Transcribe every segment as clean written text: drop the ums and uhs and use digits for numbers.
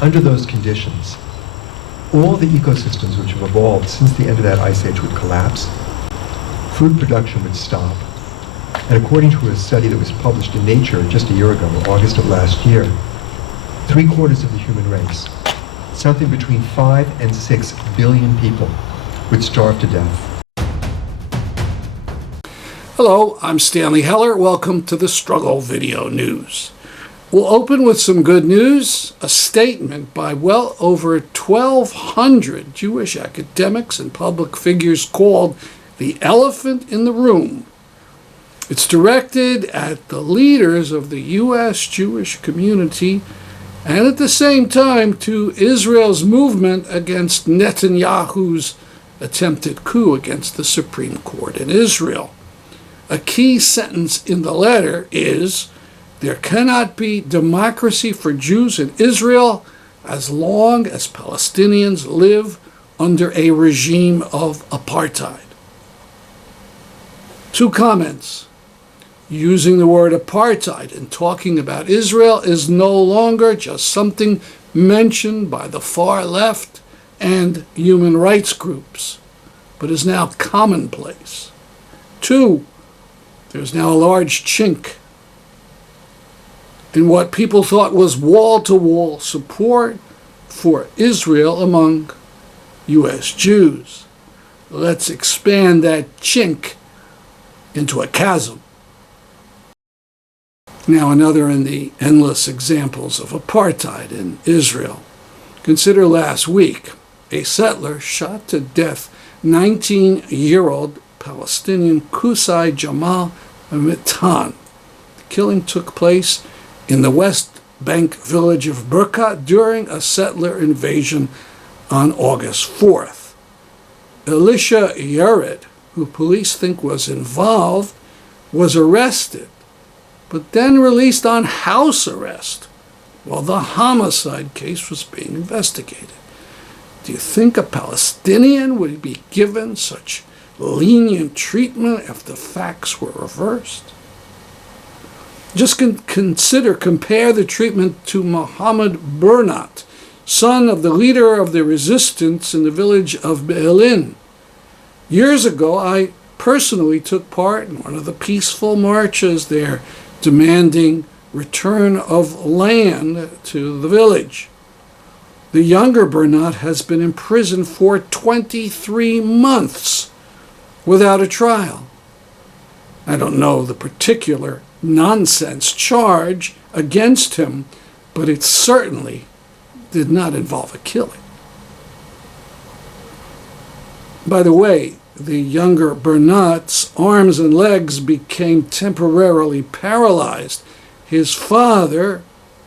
under those conditions, all the ecosystems which have evolved since the end of that ice age would collapse, food production would stop, and according to a study that was published in Nature just a year ago, August of last year, 3/4 of the human race, something between 5 and 6 billion people, would starve to death. Hello, I'm Stanley Heller. Welcome to the Struggle Video News. We'll open with some good news, a statement by well over 1,200 Jewish academics and public figures called The Elephant in the Room. It's directed at the leaders of the U.S. Jewish community and at the same time to Israel's movement against Netanyahu's attempted coup against the Supreme Court in Israel. A key sentence in the letter is, "There cannot be democracy for Jews in Israel as long as Palestinians live under a regime of apartheid." Two comments. Using the word apartheid in talking about Israel is no longer just something mentioned by the far left and human rights groups, but is now commonplace. Two, there's now a large chink in what people thought was wall-to-wall support for Israel among U.S. Jews. Let's expand that chink into a chasm. Now another in the endless examples of apartheid in Israel. Consider last week, a settler shot to death 19-year-old Palestinian Qusay Jamal Mitan. The killing took place in the West Bank village of Burqa during a settler invasion on August 4th. Elisha Yared, who police think was involved, was arrested, but then released on house arrest while the homicide case was being investigated. Do you think a Palestinian would be given such lenient treatment if the facts were reversed? Just compare the treatment to Muhammad Burnat, son of the leader of the resistance in the village of Be'elin. Years ago, I personally took part in one of the peaceful marches there, demanding return of land to the village. The younger Burnat has been in prison for 23 months without a trial. I don't know the particular nonsense charge against him, but it certainly did not involve a killing. By the way, the younger Burnat's arms and legs became temporarily paralyzed. His father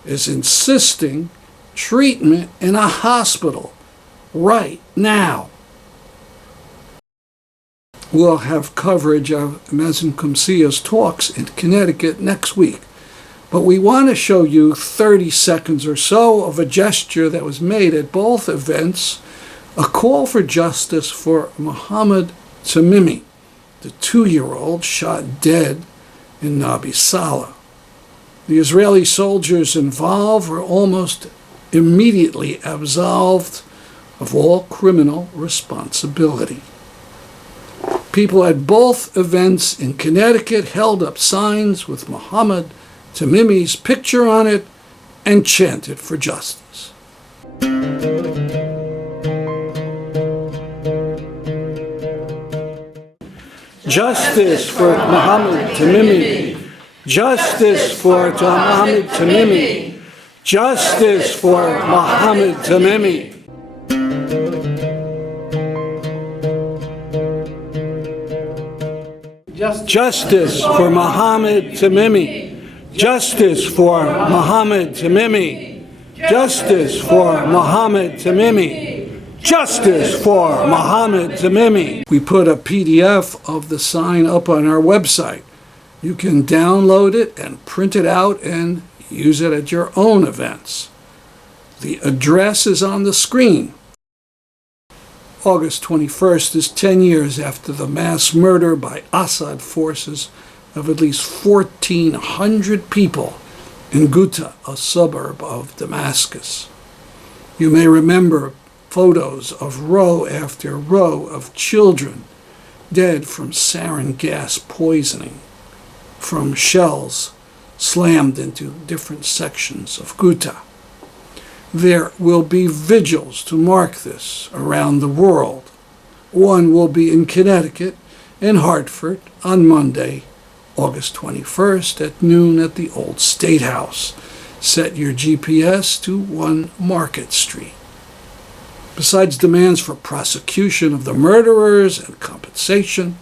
is insisting treatment in a hospital right now. We'll have coverage of Mazen Kumsia's talks in Connecticut next week, but we want to show you 30 seconds or so of a gesture that was made at both events, a call for justice for Muhammad Tamimi, the 2-year-old shot dead in Nabi Saleh. The Israeli soldiers involved were almost immediately absolved of all criminal responsibility. People at both events in Connecticut held up signs with Muhammad Tamimi's picture on it and chanted for justice. Justice for Muhammad Tamimi. Justice for Muhammad Tamimi. Justice for Muhammad Tamimi. Justice for Muhammad Tamimi. Justice for Muhammad Tamimi. Justice for Muhammad Tamimi. Justice for Muhammad Tamimi. We put a PDF of the sign up on our website. You can download it and print it out and use it at your own events. The address is on the screen. August 21st is 10 years after the mass murder by Assad forces of at least 1,400 people in Ghouta, a suburb of Damascus. You may remember photos of row after row of children dead from sarin gas poisoning, from shells slammed into different sections of Ghouta. There will be vigils to mark this around the world. One will be in Connecticut and Hartford on Monday, August 21st at noon at the Old State House. Set your GPS to 1 Market Street. Besides demands for prosecution of the murderers and compensation,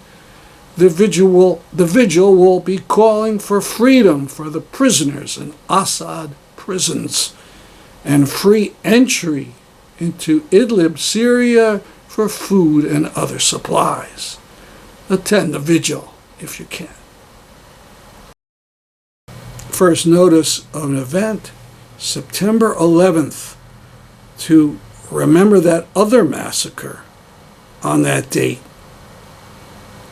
the vigil will be calling for freedom for the prisoners in Assad prisons and free entry into Idlib, Syria for food and other supplies. Attend the vigil if you can. First notice of an event, September 11th, to remember that other massacre on that date,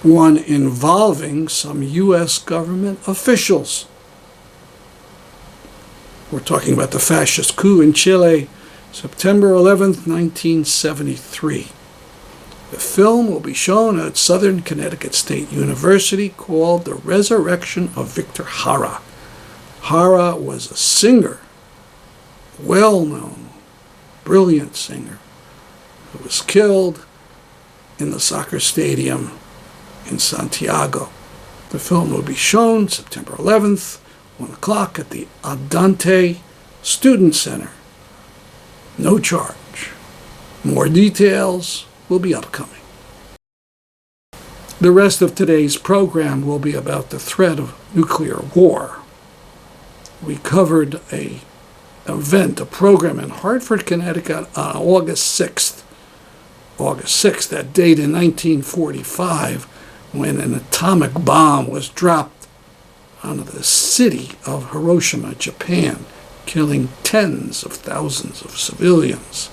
one involving some U.S. government officials. We're talking about the fascist coup in Chile, September 11th, 1973. The film will be shown at Southern Connecticut State University, called The Resurrection of Victor Jara. Jara was a singer, well-known, brilliant singer, who was killed in the soccer stadium in Santiago. The film will be shown September 11th, 1 o'clock at the Adante Student Center. No charge. More details will be upcoming. The rest of today's program will be about the threat of nuclear war. We covered a program in Hartford, Connecticut on August 6th. August 6th, that date in 1945, when an atomic bomb was dropped on the city of Hiroshima, Japan, killing tens of thousands of civilians.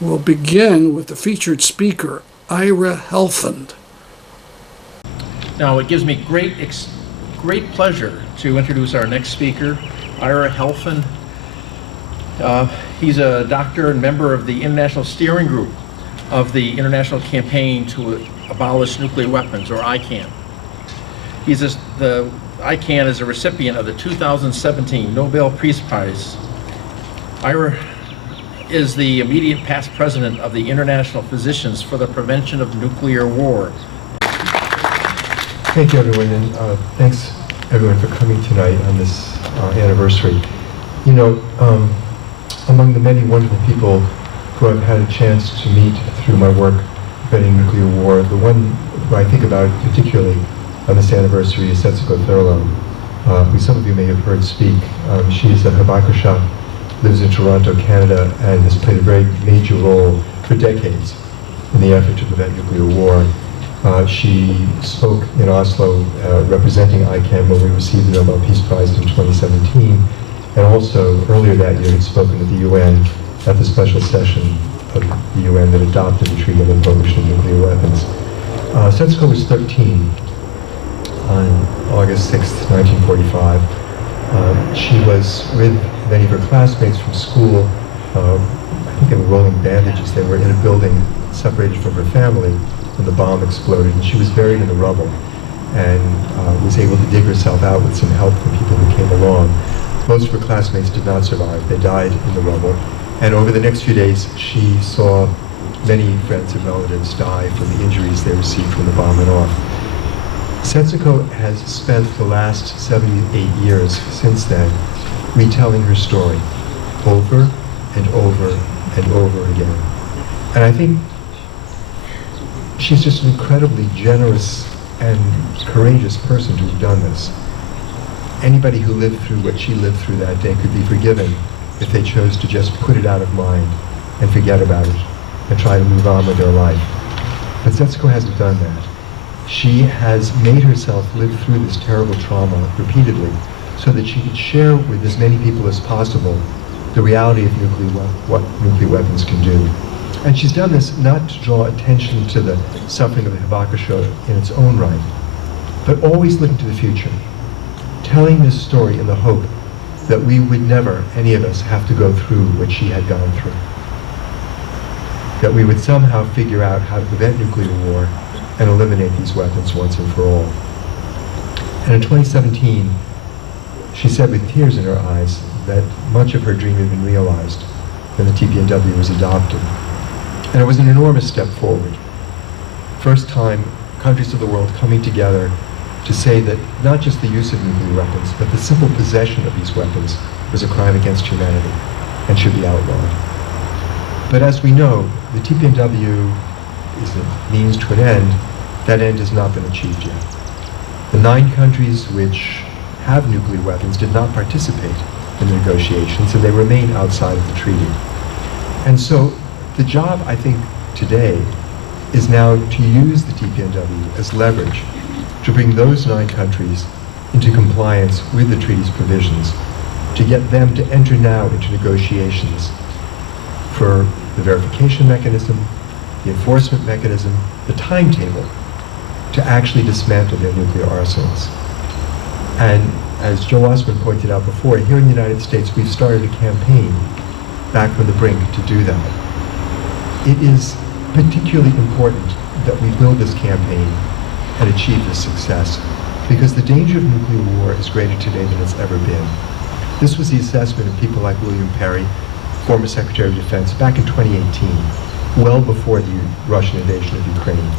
We'll begin with the featured speaker, Ira Helfand. Now, it gives me great pleasure to introduce our next speaker, Ira Helfand. He's a doctor and member of the International Steering Group of the International Campaign to Abolish Nuclear Weapons, or ICAN. The ICAN is a recipient of the 2017 Nobel Peace Prize. Ira is the immediate past president of the International Physicians for the Prevention of Nuclear War. Thank you, everyone, and thanks, everyone, for coming tonight on this anniversary. You know, among the many wonderful people who I've had a chance to meet through my work preventing nuclear war, the one who I think about particularly on this anniversary is Setsuko Thurlow, who some of you may have heard speak. She is a hibakusha, lives in Toronto, Canada, and has played a very major role for decades in the effort to prevent nuclear war. She spoke in Oslo representing ICAN when we received the Nobel Peace Prize in 2017, and also earlier that year had spoken at the UN at the special session of the UN that adopted the Treaty on the Prohibition of Nuclear Weapons. Setsuko was 13 on August 6, 1945. She was with many of her classmates from school. I think they were rolling bandages. They were in a building separated from her family when the bomb exploded, and she was buried in the rubble and was able to dig herself out with some help from people who came along. Most of her classmates did not survive. They died in the rubble. And over the next few days, she saw many friends and relatives die from the injuries they received from the bomb went off. Setsuko has spent the last 78 years since then retelling her story over and over and over again. And I think she's just an incredibly generous and courageous person to have done this. Anybody who lived through what she lived through that day could be forgiven if they chose to just put it out of mind and forget about it and try to move on with their life. But Setsuko hasn't done that. She has made herself live through this terrible trauma repeatedly so that she could share with as many people as possible the reality of what nuclear weapons can do. And she's done this not to draw attention to the suffering of the hibakusha in its own right, but always looking to the future, telling this story in the hope that we would never, any of us, have to go through what she had gone through. That we would somehow figure out how to prevent nuclear war and eliminate these weapons once and for all. And in 2017, she said with tears in her eyes that much of her dream had been realized when the TPNW was adopted. And it was an enormous step forward. First time countries of the world coming together to say that not just the use of nuclear weapons, but the simple possession of these weapons was a crime against humanity and should be outlawed. But as we know, the TPNW is a means to an end. That end has not been achieved yet. The 9 countries which have nuclear weapons did not participate in the negotiations, and they remain outside of the treaty. And so the job, I think, today is now to use the TPNW as leverage to bring those 9 countries into compliance with the treaty's provisions, to get them to enter now into negotiations for the verification mechanism, the enforcement mechanism, the timetable to actually dismantle their nuclear arsenals. And as Joe Osman pointed out before, here in the United States, we've started a campaign back from the brink to do that. It is particularly important that we build this campaign and achieve this success, because the danger of nuclear war is greater today than it's ever been. This was the assessment of people like William Perry, former Secretary of Defense, back in 2018, well before the Russian invasion of Ukraine.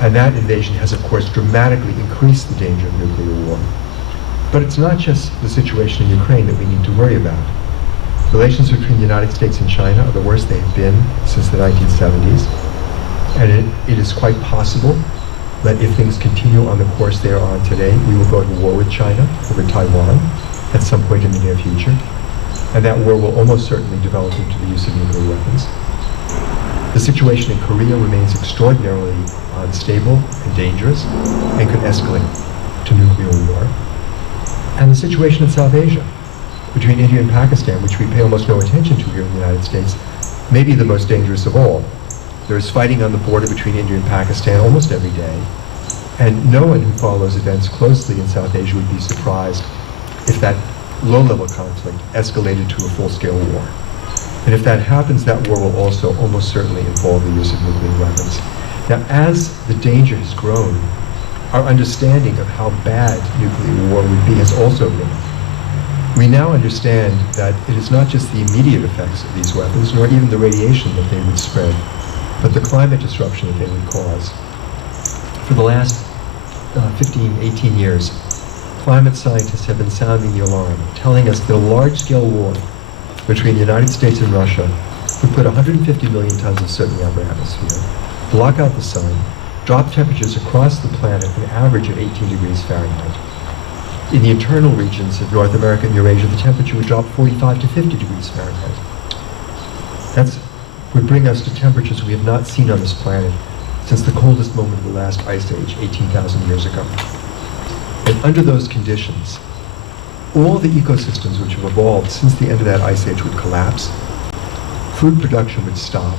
And that invasion has, of course, dramatically increased the danger of nuclear war. But it's not just the situation in Ukraine that we need to worry about. Relations between the United States and China are the worst they have been since the 1970s. And it is quite possible that if things continue on the course they are on today, we will go to war with China over Taiwan at some point in the near future. And that war will almost certainly develop into the use of nuclear weapons. The situation in Korea remains extraordinarily unstable and dangerous and could escalate to nuclear war. And the situation in South Asia, between India and Pakistan, which we pay almost no attention to here in the United States, may be the most dangerous of all. There is fighting on the border between India and Pakistan almost every day, and no one who follows events closely in South Asia would be surprised if that low-level conflict escalated to a full-scale war. And if that happens, that war will also almost certainly involve the use of nuclear weapons. Now, as the danger has grown, our understanding of how bad nuclear war would be has also grown. We now understand that it is not just the immediate effects of these weapons, nor even the radiation that they would spread, but the climate disruption that they would cause. For the last 15, 18 years, climate scientists have been sounding the alarm, telling us that a large-scale war between the United States and Russia would put 150 million tons of soot in the upper atmosphere, block out the sun, drop temperatures across the planet an average of 18 degrees Fahrenheit. In the internal regions of North America and Eurasia, the temperature would drop 45 to 50 degrees Fahrenheit. That would bring us to temperatures we have not seen on this planet since the coldest moment of the last ice age, 18,000 years ago. And under those conditions, all the ecosystems which have evolved since the end of that ice age would collapse, food production would stop,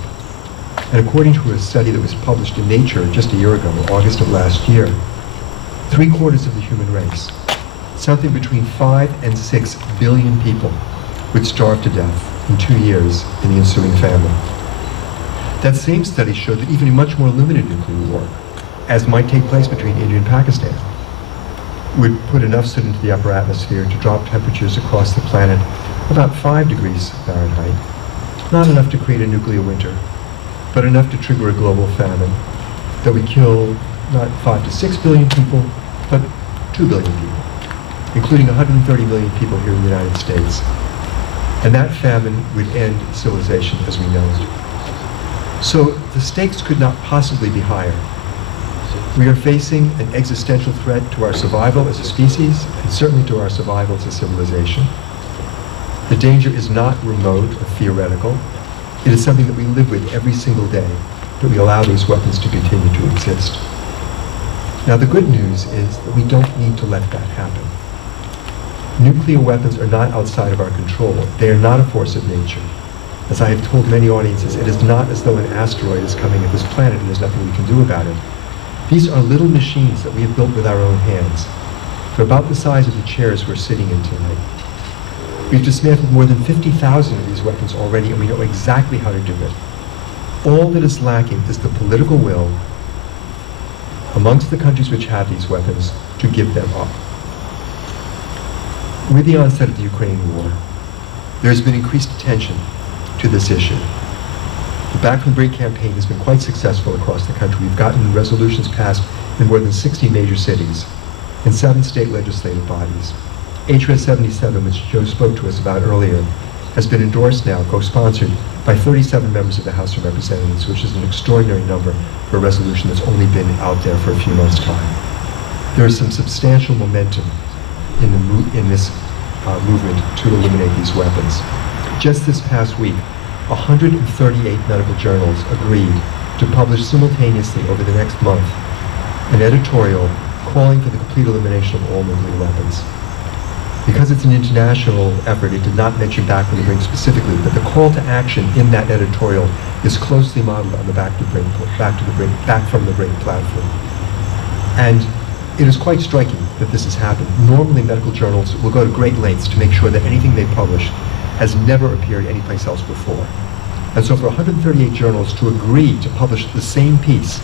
and according to a study that was published in Nature just a year ago, August of last year, 3/4 of the human race, something between 5 and 6 billion people, would starve to death in 2 years in the ensuing famine. That same study showed that even a much more limited nuclear war, as might take place between India and Pakistan, would put enough soot into the upper atmosphere to drop temperatures across the planet about 5 degrees Fahrenheit. Not enough to create a nuclear winter, but enough to trigger a global famine that would kill not 5 to 6 billion people, but 2 billion people, including 130 million people here in the United States. And that famine would end civilization as we know it. So the stakes could not possibly be higher. We are facing an existential threat to our survival as a species, and certainly to our survival as a civilization. The danger is not remote or theoretical. It is something that we live with every single day, that we allow these weapons to continue to exist. Now, the good news is that we don't need to let that happen. Nuclear weapons are not outside of our control. They are not a force of nature. As I have told many audiences, it is not as though an asteroid is coming at this planet and there's nothing we can do about it. These are little machines that we have built with our own hands. They're about the size of the chairs we're sitting in tonight. We've dismantled more than 50,000 of these weapons already, and we know exactly how to do it. All that is lacking is the political will amongst the countries which have these weapons to give them up. With the onset of the Ukraine war, there has been increased attention to this issue. The Back from the Brink campaign has been quite successful across the country. We've gotten resolutions passed in more than 60 major cities, in 7 state legislative bodies. HRS 77, which Joe spoke to us about earlier, has been endorsed now, co-sponsored, by 37 members of the House of Representatives, which is an extraordinary number for a resolution that's only been out there for a few months' time. There is some substantial momentum in this movement to eliminate these weapons. Just this past week, 138 medical journals agreed to publish simultaneously over the next month an editorial calling for the complete elimination of all nuclear weapons. Because it's an international effort, it did not mention Back from the Brink specifically, but the call to action in that editorial is closely modeled on the Back from the Brink platform. And it is quite striking that this has happened. Normally, medical journals will go to great lengths to make sure that anything they publish has never appeared anyplace else before. And so for 138 journals to agree to publish the same piece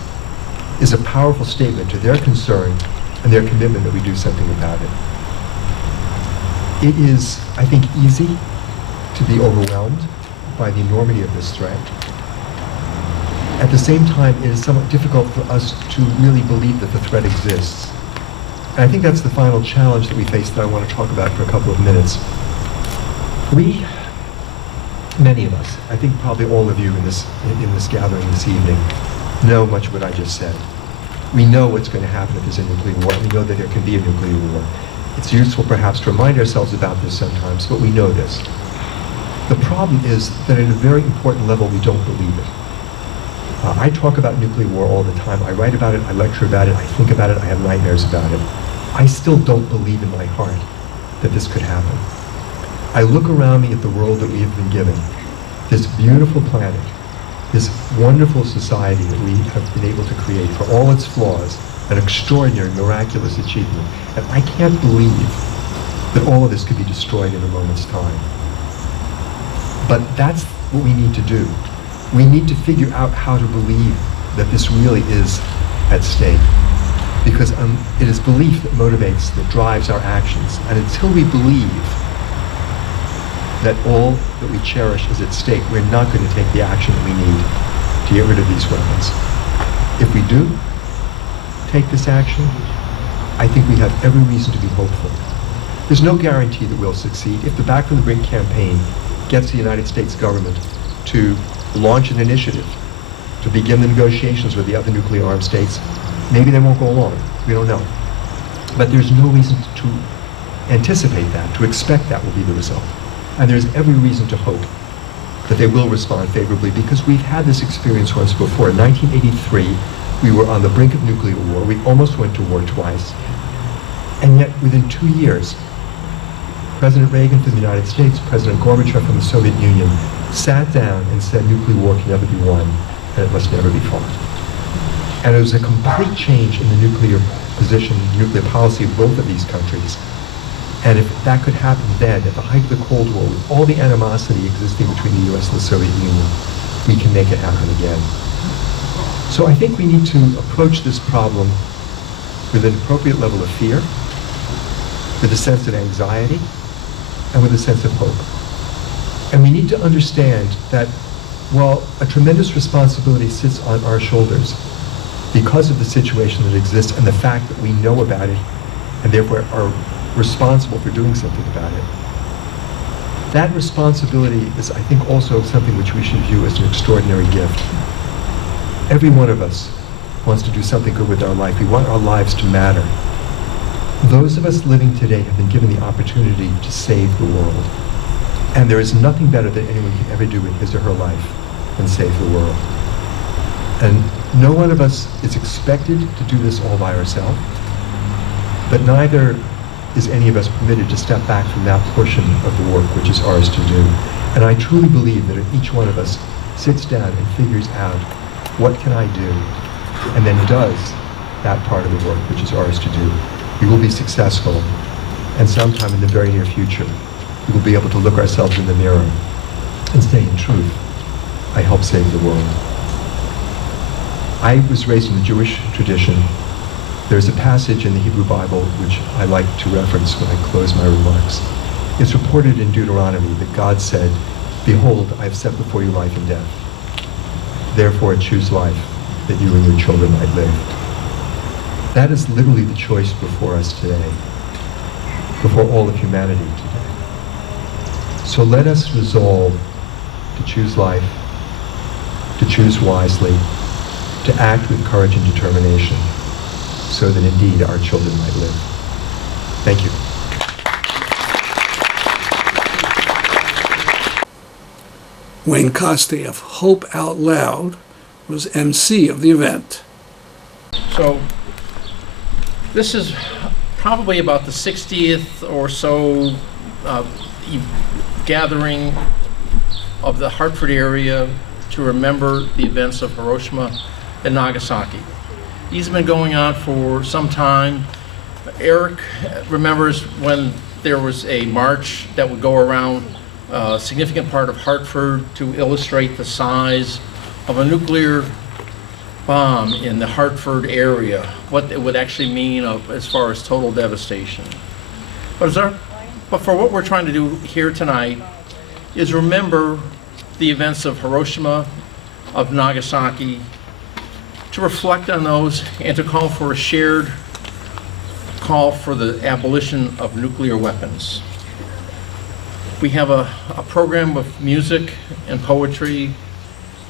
is a powerful statement to their concern and their commitment that we do something about it. It is, I think, easy to be overwhelmed by the enormity of this threat. At the same time, it is somewhat difficult for us to really believe that the threat exists. And I think that's the final challenge that we face that I want to talk about for a couple of minutes. Many of us, I think probably all of you in this gathering this evening, know much of what I just said. We know what's going to happen if there's a nuclear war. We know that there can be a nuclear war. It's useful perhaps to remind ourselves about this sometimes, but we know this. The problem is that at a very important level, we don't believe it. I talk about nuclear war all the time. I write about it, I lecture about it, I think about it, I have nightmares about it. I still don't believe in my heart that this could happen. I look around me at the world that we have been given, this beautiful planet, this wonderful society that we have been able to create for all its flaws, an extraordinary, miraculous achievement. And I can't believe that all of this could be destroyed in a moment's time. But that's what we need to do. We need to figure out how to believe that this really is at stake. Because it is belief that motivates, that drives our actions. And until we believe that all that we cherish is at stake, we're not going to take the action that we need to get rid of these weapons. If we do take this action, I think we have every reason to be hopeful. There's no guarantee that we'll succeed. If the Back from the Brink campaign gets the United States government to launch an initiative to begin the negotiations with the other nuclear armed states, maybe they won't go along. We don't know. But there's no reason to anticipate that, to expect that will be the result. And there's every reason to hope that they will respond favorably, because we've had this experience once before. In 1983, we were on the brink of nuclear war. We almost went to war twice. And yet, within 2 years, President Reagan from the United States, President Gorbachev from the Soviet Union, sat down and said nuclear war can never be won, and it must never be fought. And it was a complete change in the nuclear position, nuclear policy of both of these countries. And if that could happen then, at the height of the Cold War, with all the animosity existing between the US and the Soviet Union, we can make it happen again. So I think we need to approach this problem with an appropriate level of fear, with a sense of anxiety, and with a sense of hope. And we need to understand that while a tremendous responsibility sits on our shoulders because of the situation that exists and the fact that we know about it and therefore are responsible for doing something about it, that responsibility is, I think, also something which we should view as an extraordinary gift. Every one of us wants to do something good with our life. We want our lives to matter. Those of us living today have been given the opportunity to save the world. And there is nothing better that anyone can ever do in his or her life than save the world. And no one of us is expected to do this all by ourselves, but neither is any of us permitted to step back from that portion of the work which is ours to do. And I truly believe that if each one of us sits down and figures out, what can I do, and then does that part of the work which is ours to do, we will be successful, and sometime in the very near future, we will be able to look ourselves in the mirror and say, in truth, I helped save the world. I was raised in the Jewish tradition. There's a passage in the Hebrew Bible which I like to reference when I close my remarks. It's reported in Deuteronomy that God said, "Behold, I have set before you life and death. Therefore choose life, that you and your children might live." That is literally the choice before us today, before all of humanity today. So let us resolve to choose life, to choose wisely, to act with courage and determination, so that indeed our children might live. Thank you. Wayne Costi of Hope Out Loud was MC of the event. So this is probably about the 60th or so gathering of the Hartford area to remember the events of Hiroshima and Nagasaki. These have been going on for some time. Eric remembers when there was a march that would go around a significant part of Hartford to illustrate the size of a nuclear bomb in the Hartford area, what it would actually mean as far as total devastation. But for what we're trying to do here tonight is remember the events of Hiroshima, of Nagasaki, to reflect on those and to call for a shared call for the abolition of nuclear weapons. We have a program with music and poetry,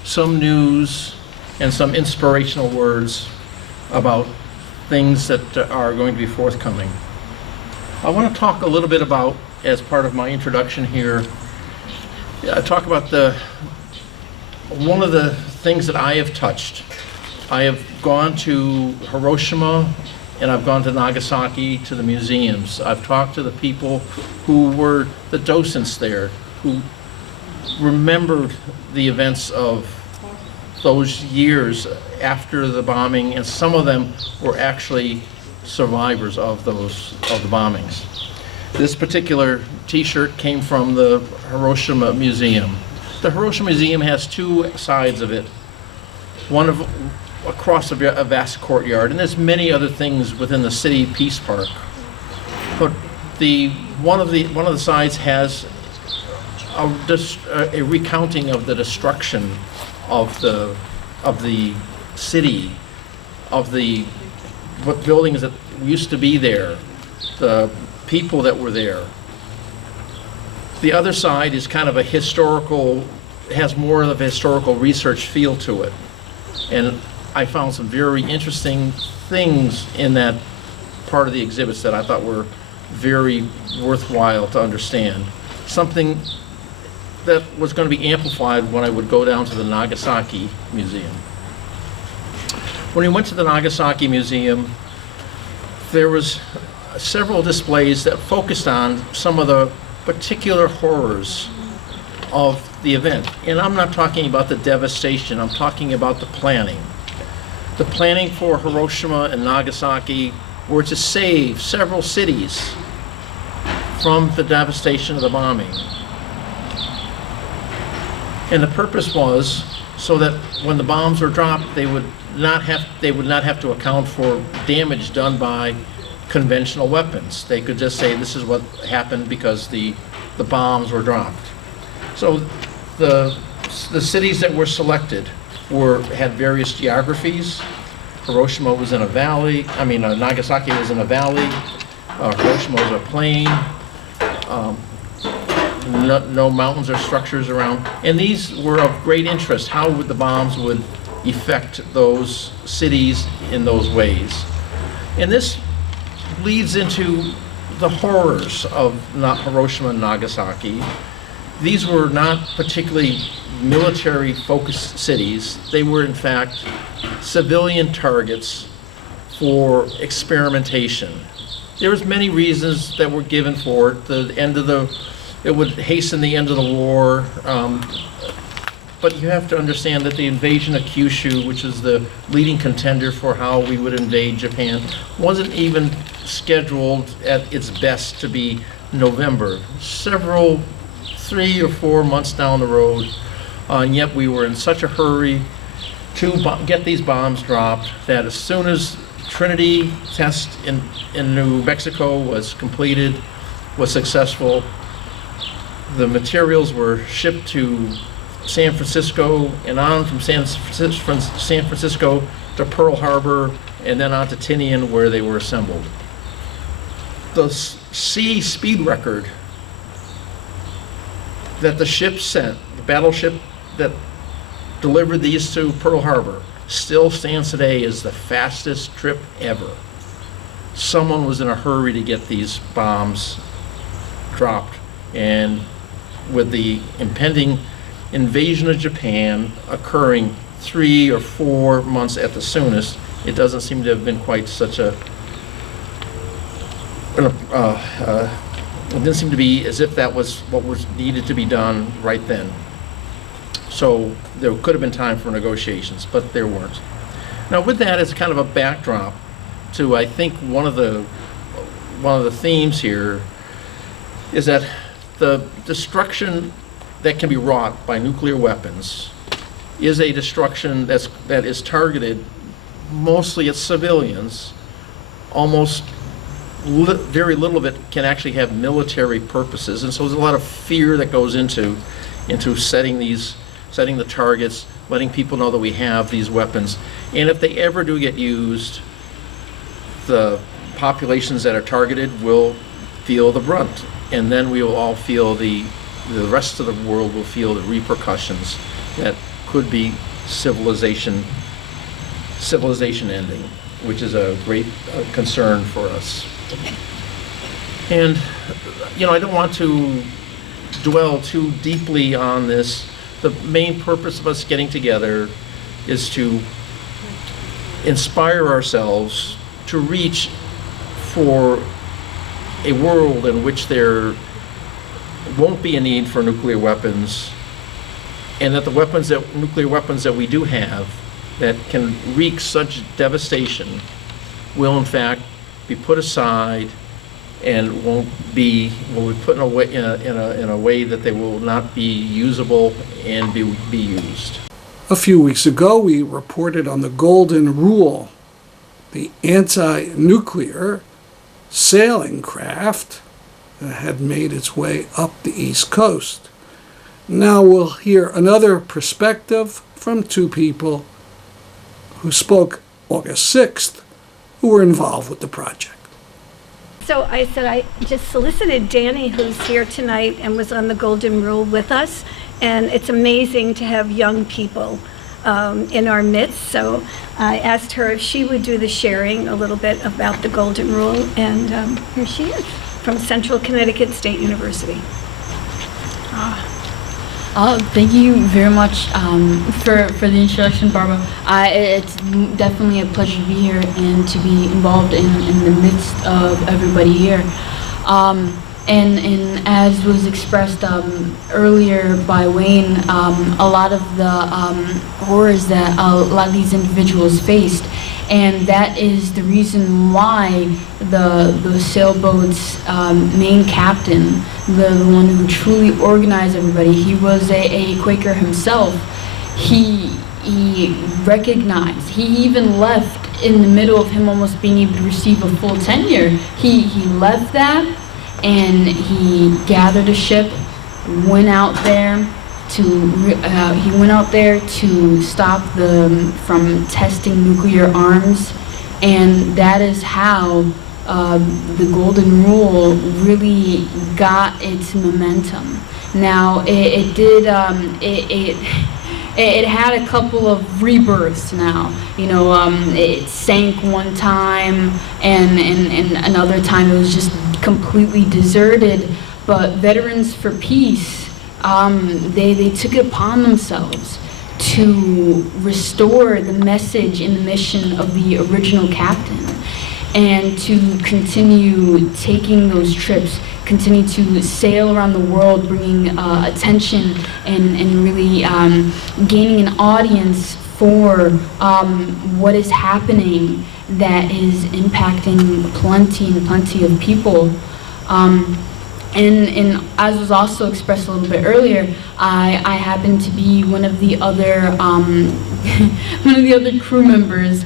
some news, and some inspirational words about things that are going to be forthcoming. I want to talk a little bit about, as part of my introduction here, talk about one of the things that I have touched. I have gone to Hiroshima and I've gone to Nagasaki, to the museums. I've talked to the people who were the docents there, who remembered the events of those years after the bombing, and some of them were actually survivors of the bombings. This particular t-shirt came from the Hiroshima Museum. The Hiroshima Museum has two sides of it. One across a vast courtyard, and there's many other things within the city Peace Park. But one of the sides has a recounting of the destruction of the city, of what buildings that used to be there, the people that were there. The other side is kind of has more of a historical research feel to it. And I found some very interesting things in that part of the exhibits that I thought were very worthwhile to understand. Something that was going to be amplified when I would go down to the Nagasaki Museum. When we went to the Nagasaki Museum, there was several displays that focused on some of the particular horrors of the event. And I'm not talking about the devastation, I'm talking about the planning. The planning for Hiroshima and Nagasaki were to save several cities from the devastation of the bombing. And the purpose was so that when the bombs were dropped, they would not have to account for damage done by conventional weapons. They could just say this is what happened because the bombs were dropped. So the cities that were selected had various geographies. Hiroshima was in a valley. Nagasaki was in a valley. Hiroshima was a plain. No mountains or structures around. And these were of great interest, how the bombs would affect those cities in those ways. And this leads into the horrors of Hiroshima and Nagasaki. These were not particularly military-focused cities. They were, in fact, civilian targets for experimentation. There was many reasons that were given for it. It would hasten the end of the war. But you have to understand that the invasion of Kyushu, which is the leading contender for how we would invade Japan, wasn't even scheduled at its best to be November, several, 3 or 4 months down the road, and yet we were in such a hurry to get these bombs dropped that as soon as Trinity test in New Mexico was completed, was successful, the materials were shipped to San Francisco and on from San Francisco to Pearl Harbor and then on to Tinian where they were assembled. The sea speed record that the ship sent, the battleship that delivered these to Pearl Harbor, still stands today as the fastest trip ever. Someone was in a hurry to get these bombs dropped, and with the impending invasion of Japan occurring 3 or 4 months at the soonest, it doesn't seem to have been quite such a it didn't seem to be as if that was what was needed to be done right then. So there could have been time for negotiations, but there weren't. Now with that as kind of a backdrop to, I think, one of the themes here is that the destruction that can be wrought by nuclear weapons is a destruction that is targeted mostly at civilians. Almost very little of it can actually have military purposes, and so there's a lot of fear that goes into setting the targets, letting people know that we have these weapons, and if they ever do get used, the populations that are targeted will feel the brunt, and then we will all feel the rest of the world will feel the repercussions that could be civilization ending, which is a great concern for us. And, I don't want to dwell too deeply on this. The main purpose of us getting together is to inspire ourselves to reach for a world in which there won't be a need for nuclear weapons, and that the nuclear weapons that we do have that can wreak such devastation will in fact be put aside and will be put in a way that they will not be usable and be used. A few weeks ago, we reported on the Golden Rule, the anti-nuclear sailing craft that had made its way up the East Coast. Now we'll hear another perspective from two people who spoke August 6th, who were involved with the project. So I said I just solicited Danny, who's here tonight and was on the Golden Rule with us, and it's amazing to have young people in our midst. So I asked her if she would do the sharing a little bit about the Golden Rule, and here she is from Central Connecticut State University. Thank you very much for the introduction, Barbara. It's definitely a pleasure to be here and to be involved in the midst of everybody here. And as was expressed earlier by Wayne, a lot of the horrors that a lot of these individuals faced, and that is the reason why the sailboat's main captain, the one who truly organized everybody, he was a Quaker himself. He recognized, he even left in the middle of him almost being able to receive a full tenure. He left that, and he gathered a ship, went out there to stop them from testing nuclear arms, and that is how the Golden Rule really got its momentum. Now it had a couple of rebirths now. It sank one time, and another time it was just completely deserted. But Veterans for Peace, they took it upon themselves to restore the message and the mission of the original captain, and to continue taking those trips, continue to sail around the world, bringing attention and really gaining an audience for what is happening that is impacting plenty of people. And as was also expressed a little bit earlier, I happened to be one of the other one of the other crew members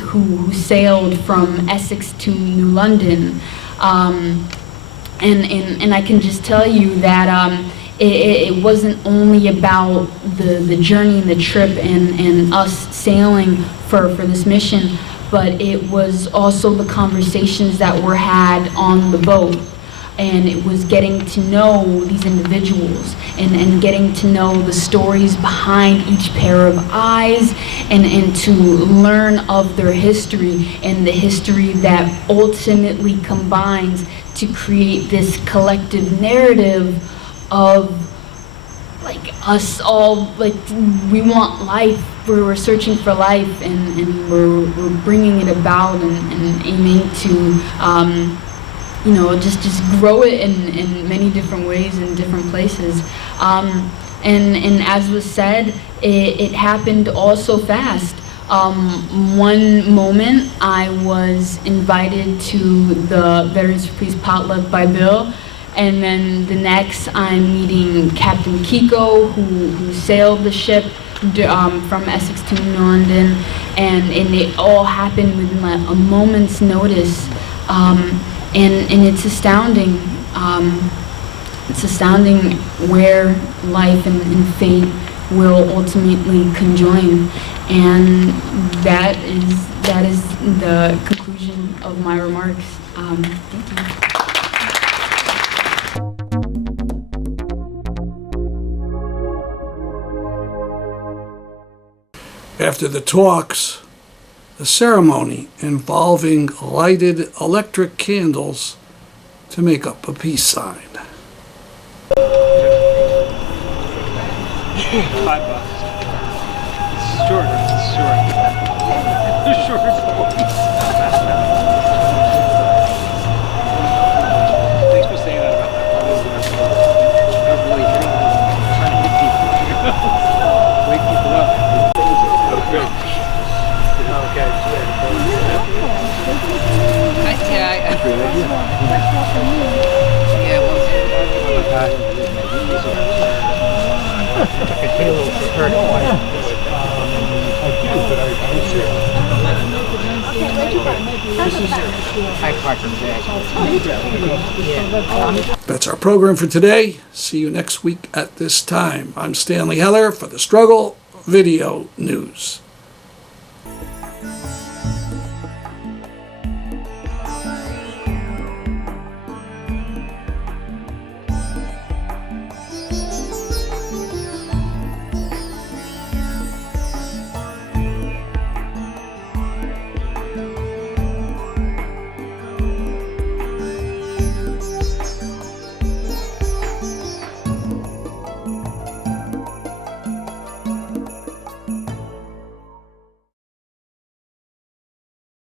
who sailed from Essex to New London, and I can just tell you that it wasn't only about the journey and the trip and us sailing for this mission, but it was also the conversations that were had on the boat. And it was getting to know these individuals and getting to know the stories behind each pair of eyes and to learn of their history and the history that ultimately combines to create this collective narrative of like us all, like we want life, we're searching for life and we're bringing it about and aiming to you know, just grow it in many different ways in different places. And as was said, it happened all so fast. One moment I was invited to the Veterans for Peace potluck by Bill, and then the next I'm meeting Captain Kiko, who sailed the ship from Essex to New London, and it all happened within a moment's notice. And it's astounding. It's astounding where life and fate will ultimately conjoin, and that is the conclusion of my remarks. Thank you. After the talks, a ceremony involving lighted electric candles to make up a peace sign. $5. Short. Thanks for saying that about that. Not really trying to wake people up. Okay. That's our program for today. See you next week at this time. I'm Stanley Heller for the Struggle Video News.